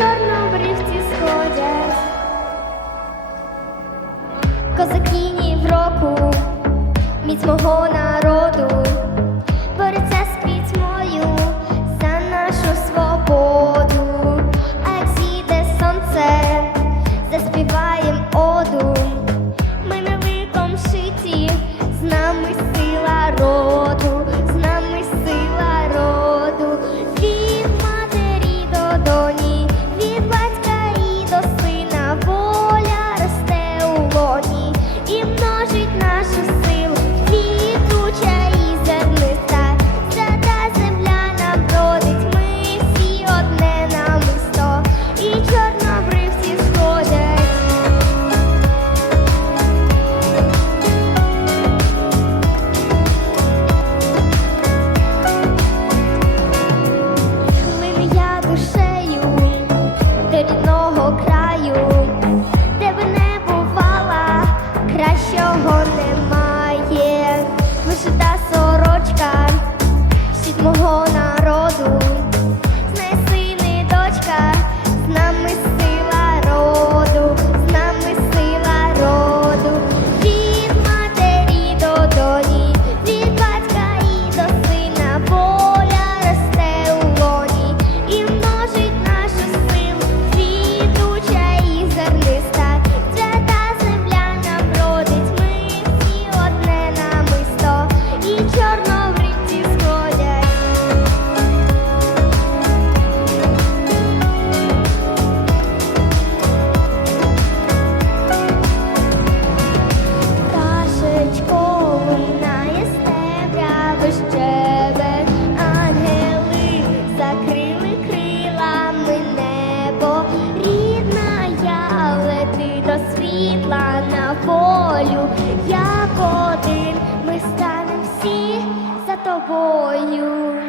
чорнобривці сходять, козакині в року, міць мого народу, бореться з пітьмою за нашу свободу, а як зійде сонце, заспіваєм оду. світла на полю, як один ми станемо всі за тобою.